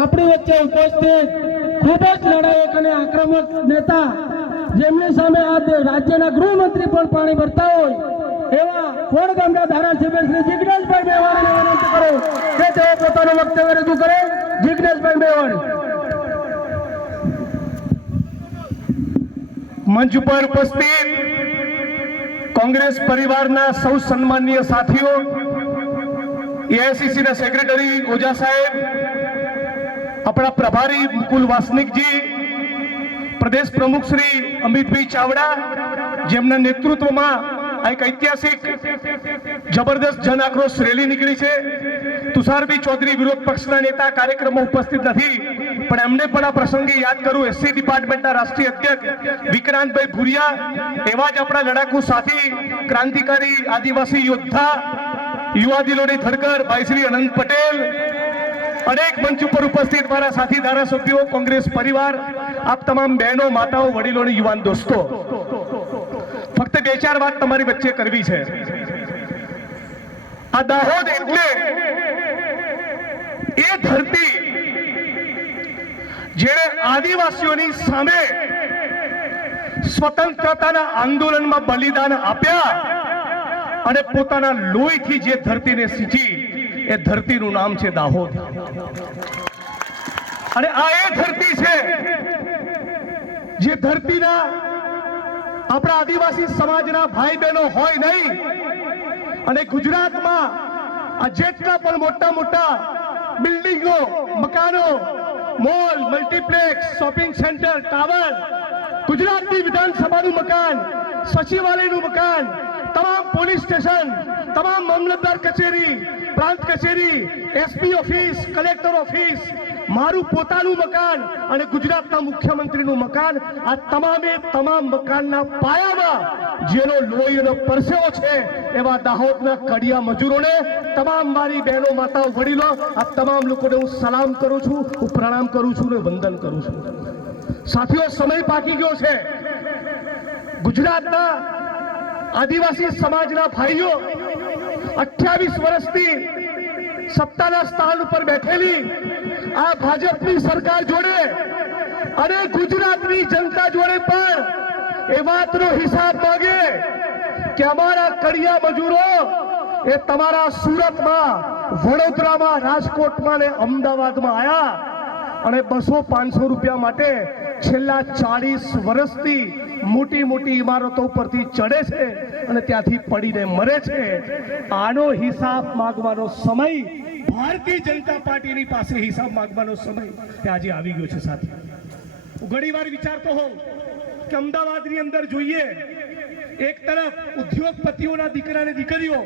આપણી વચ્ચે ઉપસ્થિત ખૂબ જ લડાયક અને આક્રમક નેતા જેમની સામે આ રાજ્યના ગૃહમંત્રી પણ પાણી ભરતા હોય એવા ખોડ ગામના ધારાસભ્ય શ્રી જિગ્નેશભાઈ મેવાણીને વિનંતી કરું કે તેઓ પોતાનું વક્તવ્ય રજૂ કરે. જિગ્નેશભાઈ મેવાણી. મંચ પર ઉપસ્થિત કોંગ્રેસ પરિવારના સૌ સન્માનીય સાથીઓ, એઆઈસીસી ના સેક્રેટરી ઓઝા સાહેબ, આપણા પ્રભારી મુકુલ વાસનિકજી, પ્રદેશ પ્રમુખ શ્રી અમિતભાઈ ચાવડા, જેમના નેતૃત્વમાં આ એક ઐતિહાસિક જબરદસ્ત જન આક્રોશ રેલી નીકળી છે. તુષારભાઈ ચૌધરી વિરોધ પક્ષના નેતા કાર્યક્રમમાં ઉપસ્થિત નથી, પણ એમને પણ આ પ્રસંગે યાદ કરું. એસસી ડિપાર્ટમેન્ટના રાષ્ટ્રીય અધ્યક્ષ વિક્રાંતભાઈ ભુરિયા, એવા જ આપણા લડાકુ સાથી ક્રાંતિકારી આદિવાસી યોદ્ધા યુવા દિલોની ધરકર ભાઈ શ્રી અનંત પટેલ, અનેક મંચ ઉપર ઉપસ્થિત મારા સાથી ધારાસભ્યો, કોંગ્રેસ પરિવાર, આપ તમામ બહેનો, માતાઓ, વડીલો અને યુવાન દોસ્તો, ફક્ત બે ચાર વાત તમારી વચ્ચે કરવી છે. આ દાહોદ એટલે એ ધરતી જેણે આદિવાસીઓની સામે સ્વતંત્રતાના આંદોલનમાં બલિદાન આપ્યા અને પોતાના લોહીથી જે ધરતીને સીંચી, એ ધરતીનું નામ છે દાહોદ. અને આ એ ધરતી છે જે ધરતીના આપણા આદિવાસી સમાજના ભાઈ બહેનો હોય નહીં, અને ગુજરાતમાં આ જેટલા પણ મોટા મોટા બિલ્ડિંગો, મકાનો, mall, multiplex, shopping centre, tower, ગુજરાતની વિધાનસભાનું મકાન, સચિવાલયનું મકાન, તમામ પોલીસ સ્ટેશન, તમામ મામલતદાર કચેરી, પ્રાંત કચેરી, એસપી ઓફિસ, કલેક્ટર ઓફિસ, મારું પોતાનું મકાન અને ગુજરાતના મુખ્યમંત્રીનું મકાન, આ તમામે તમામ મકાનના પાયામાં જેનો લોહી અને પરસેવો છે એવા દાહોદના કડિયા મજૂરોને, તમામ મારી બહેનો, માતાઓ, વડીલો, આ તમામ લોકોને હું સલામ કરું છું, હું પ્રણામ કરું છું અને વંદન કરું છું. સાથીઓ, સમય પાકી ગયો છે. ગુજરાતના આદિવાસી સમાજના ભાઈઓ 28 વર્ષથી સત્તાના સ્થાન ઉપર બેઠેલી આ ભાજપની સરકાર જોડે અને ગુજરાતની જનતા જોડે પણ એ વાતનો હિસાબ માંગે કે અમારા કડિયા મજૂરો એ તમારા સુરતમાં, વડોદરામાં, રાજકોટમાં ને અમદાવાદમાં આયા અને 200-500 રૂપિયા માટે છેલ્લા 40 વર્ષથી મોટી મોટી ઇમારતો પરથી ચડે છે અને ત્યાંથી પડીને મરે છે. આનો હિસાબ માંગવાનો સમય, ભારતીય જનતા પાર્ટીની પાસે હિસાબ માંગવાનો સમય આજે આવી ગયો છે. સાથે હું ઘણી વાર વિચારતો હોઉં કે અમદાવાદની અંદર જોઈએ, એક તરફ ઉદ્યોગપતિઓના દીકરા અને દીકરીઓ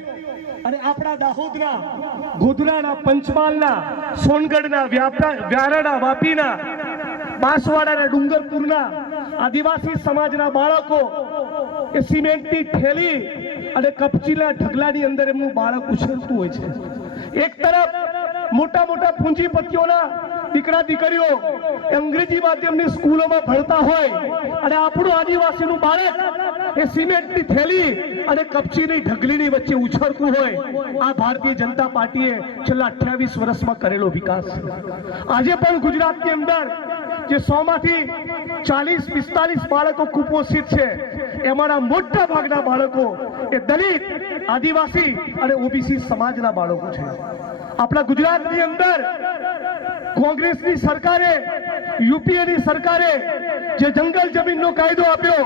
અને આપણા દાહોદના, ગોધરાના, પંચમહાલના, સોનગઢના, વ્યારાના, વાપીના, બાંસવાડાના, ડુંગરપુરના આદિવાસી સમાજના બાળકો એ સિમેન્ટની થેલી અને કપચીના ઢગલાની અંદર એમનું બાળક ઉછેરતું હોય છે. એક તરફ મોટા મોટા પૂંજીપતિઓના દીકરા દીકરીઓ અંગ્રેજી માધ્યમની સ્કૂલોમાં ભણતા હોય અને આપણું આદિવાસીનું બાળક એ સિમેન્ટની થેલી અને કપચીની ઢગલીની વચ્ચે ઉછળતું હોય. આ ભારતીય જનતા પાર્ટીએ છેલ્લા 28 વર્ષમાં કરેલો વિકાસ છે. આજે પણ ગુજરાતની અંદર જે 100 માંથી 40-45 બાળકો કુપોષિત છે, એમાંના મોટા ભાગના બાળકો એ દલિત, આદિવાસી અને ઓબીસી સમાજના બાળકો છે. આપણા ગુજરાતની અંદર કોંગ્રેસની સરકારે, યુપીએની સરકારે જે જંગલ જમીનનો કાયદો આપ્યો,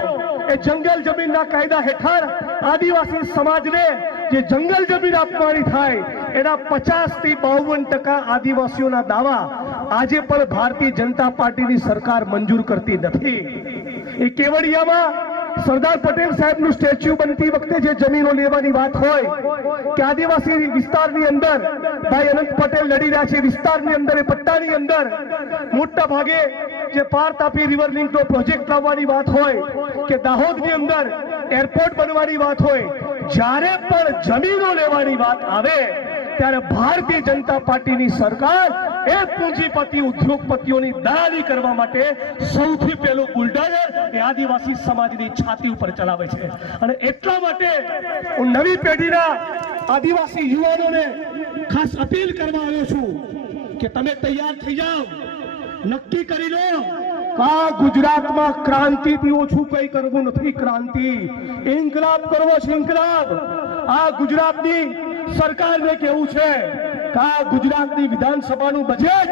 એ જંગલ જમીનના કાયદા હેઠળ આદિવાસી સમાજને જે જંગલ જમીન આપવાની થાય એના 50 થી 52% આદિવાસીઓના દાવા આજે પણ ભારતીય જનતા પાર્ટીની સરકાર મંજૂર કરતી નથી. એ કેવડિયામાં સરદાર પટેલ સાહેબનું સ્ટેચ્યુ બનતી વખતે જે જમીનો લેવાની વાત હોય કે આદિવાસી વિસ્તારની અંદર ભાઈ અનંત પટેલ લડી રહ્યા છે, વિસ્તારની અંદર, એ પટ્ટાની અંદર મોટા ભાગે જે પાર તાપી રિવર લિંકનો પ્રોજેક્ટ લાવવાની વાત હોય કે દાહોદની અંદર એરપોર્ટ બનવાની વાત હોય, જ્યારે પણ જમીનો લેવાની વાત આવે ત્યારે ભારતીય જનતા પાર્ટીની સરકાર એ પૂંજીપતિ, ઉદ્યોગપતિઓની દલાલી કરવા માટે સૌથી પહેલું બુલડોઝર એ આદિવાસી સમાજની છાતી ઉપર ચલાવે છે. અને એટલા માટે હું નવી પેઢીના આદિવાસી યુવાનોને ખાસ અપીલ કરવા આવ્યો છું કે તમે તૈયાર થઈ જાઓ, નક્કી કરી લો કે આ ગુજરાતમાં ક્રાંતિથી ઓછું કઈ કરવું નથી. ક્રાંતિ ઇન્કલાબ કરવો છે, ઇન્કલાબ. આ ગુજરાતની સરકારને કેવું છે કે આ ગુજરાતની વિધાનસભાનું બજેટ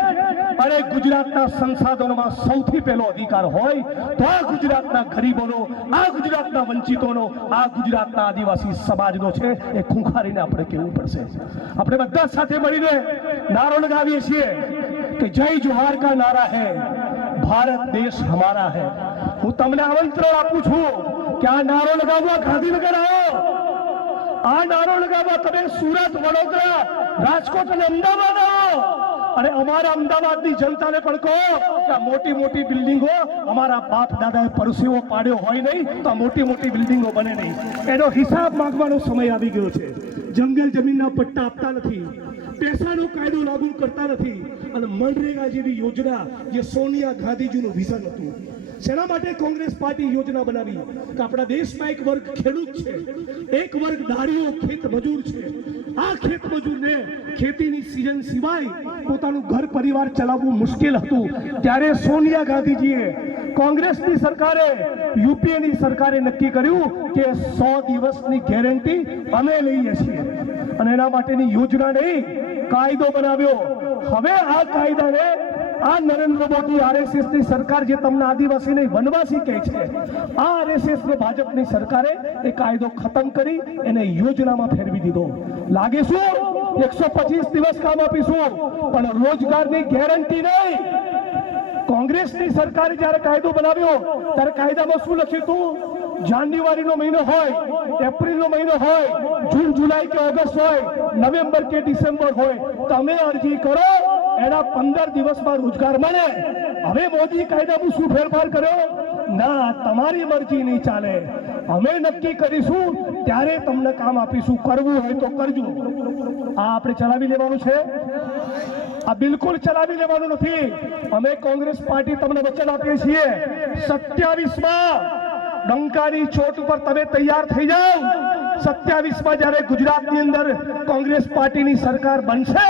અને ગુજરાતના સંસાધનોમાં સૌથી પહેલો અધિકાર હોય તો આ ગુજરાતના ગરીબોનો, આ ગુજરાતના વંચિતોનો, આ ગુજરાતના આદિવાસી સમાજનો છે. એ ખૂંખારીને આપણે કહેવું પડશે. આપણે બધા સાથે મળીને નારો લગાવીએ છીએ કે જય જોહાર કા નારા હૈ, ભારત દેશ હમારા હૈ. હું તમને આમંત્રણ આપું છું કે આ નારો લગાવવા ગાંધીનગર આવો. આ નારો લગાવવા તમે સુરત, વડોદરા, રાજકોટ અને અમદાવાદ આવો અને અમારા અમદાવાદની જનતાને પણ કહો કે આ મોટી મોટી બિલ્ડિંગો અમારા બાપ દાદાએ પરસેવો પાડ્યો હોય નહીં તો આ મોટી મોટી બિલ્ડિંગો બને નહીં. એનો હિસાબ માંગવાનો સમય આવી ગયો છે. જંગલ જમીનના પટ્ટા આપતા નથી, પેસાનો કાયદો લાગુ કરતા નથી અને મનરેગા જેવી યોજના જે સોનિયા ગાંધીજીનું વિઝન હતું. શેના માટે કોંગ્રેસ પાર્ટી યોજના બનાવી કે આપણા દેશમાં એક વર્ગ ખેડૂત છે, એક વર્ગ દારીઓ ખેત મજૂર છે. આ ખેત મજૂરને ખેતીની સિઝન સિવાય પોતાનું ઘર પરિવાર ચલાવવું મુશ્કેલ હતું. ત્યારે સોનિયા ગાંધીજીએ, કોંગ્રેસની સરકારે, યુપીએની સરકારે નક્કી કર્યું કે 100 દિવસની ગેરંટી અમે લઈએ છીએ અને એના માટેની યોજના નહીં, કાયદો બનાવ્યો. હવે આ કાયદાને આ નરેન્દ્ર મોદી આરએસએસ ની સરકાર જે તમને આદિવાસીને વનવાસી કહે છે, આ આરએસએસ ને ભાજપની સરકારે એ કાયદો ખતમ કરી એને યોજનામાં ફેરવી દીધો. લાગે શું 125 દિવસ કામ આપીશું પણ રોજગારની ગેરંટી નહીં. કોંગ્રેસની સરકારે જ્યારે કાયદો બનાવ્યો ત્યારે કાયદામાં શું લખ્યું હતું? જાન્યુઆરીનો મહિનો હોય, એપ્રિલનો મહિનો હોય, જૂન, જુલાઈ કે ઓગસ્ટ હોય, નવેમ્બર કે ડિસેમ્બર હોય, તમે અરજી કરો એના 15 દિવસમાં રોજગાર મળે. હવે મોદી કાયદામાં શું ફેરફાર કર્યો? ના, તમારી મરજી નહીં ચાલે. અમે નક્કી કરીશું ત્યારે તમને કામ આપીશું. કરવું હોય તો કરજો. આ આપણે ચલાવી લેવાનું છે. આ બિલકુલ ચલાવી લેવાનું નથી. અમે કોંગ્રેસ પાર્ટી તમને વચન આપીએ છીએ 27માં ડંકાની ચોટ ઉપર તમે તૈયાર થઈ જાઓ. 27માં જ્યારે ગુજરાતની અંદર કોંગ્રેસ પાર્ટીની સરકાર બનશે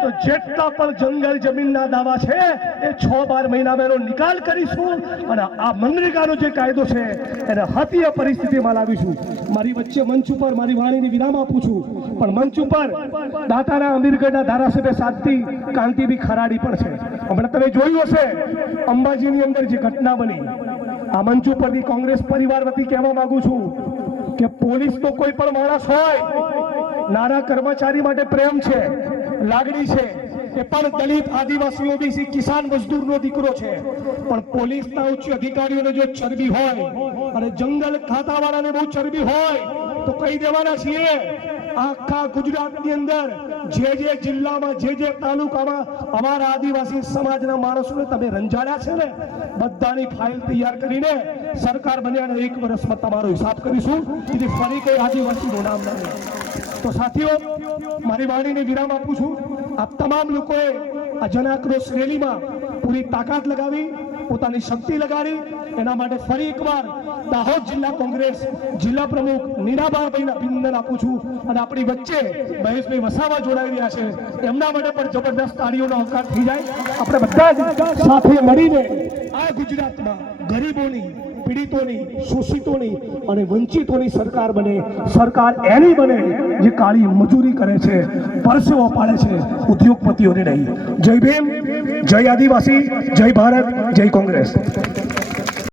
તો જેટલા પણ જંગલ જમીનના દાવા છે એ 6-12 મહિનામાં એનો નિકાલ કરીશું અને આ મનરેગાનો જે કાયદો છે એને હતીય પરિસ્થિતિમાં લાવીશું. મારી વચ્ચે મંચ ઉપર મારી વાણીને વિરામ આપું છું પણ મંચ ઉપર દાતાના અમીરગઢના ધારાસભ્ય સાધ્વી કાંતિભાઈ ખરાડી પણ છે. હમણાં તમે જોયું હશે અંબાજીની અંદર જે ઘટના બની. આ મંચ ઉપરથી કોંગ્રેસ પરિવાર વતી કહેવા માંગુ છું કે પોલીસ તો કોઈ પણ માણસ હોય, નાના કર્મચારી માટે પ્રેમ છે, લાગણી છે, એ પણ દલિત, આદિવાસી, ઓબીસી, કિસાન, મજદૂરનો દીકરો છે. પણ પોલીસના ઉચ્ચ અધિકારીઓને જો ચરબી હોય અને જંગલ ખાતાવાળાને બહુ ચરબી હોય તો કહી દેવાના છીએ આખા ગુજરાતની અંદર જે જિલ્લામાં, જે તાલુકામાં અમારા આદિવાસી સમાજના માણસોને તમે રંજાડ્યા છે ને, બધાની ફાઇલ તૈયાર કરીને સરકાર બન્યાના 1 વર્ષમાં તમારો હિસાબ કરીશું. જેથી ફરી કઈ આદિવાસીનું નામ ના લે. તો સાથીઓ, મારી વાણીને વિરામ આપું છું. આપ તમામ લોકોએ આ જન આક્રોશ રેલીમાં પૂરી તાકાત લગાવી, પોતાની શક્તિ લગાડી. એના માટે ફરી એકવાર દાહોદ જિલ્લા કોંગ્રેસ જિલ્લા પ્રમુખ નીરાબાભાઈને અભિનંદન આપું છું અને આપણી વચ્ચે મહેશભાઈ વસાવા જોડાઈ રહ્યા છે, એમના માટે પણ જબરદસ્ત તાળીઓનો આવકાર થઈ જાય. આપણે બધા જ સાથે મળીને આ ગુજરાતમાં ગરીબોની, પીડિતોની, શોષિતોની અને વંચિતોની સરકાર બને. સરકાર એની બને જે કાળી મજૂરી કરે છે, પરસેવો પાડે છે, ઉદ્યોગપતિઓને નહીં. જય ભીમ, જય આદિવાસી, જય ભારત, જય કોંગ્રેસ.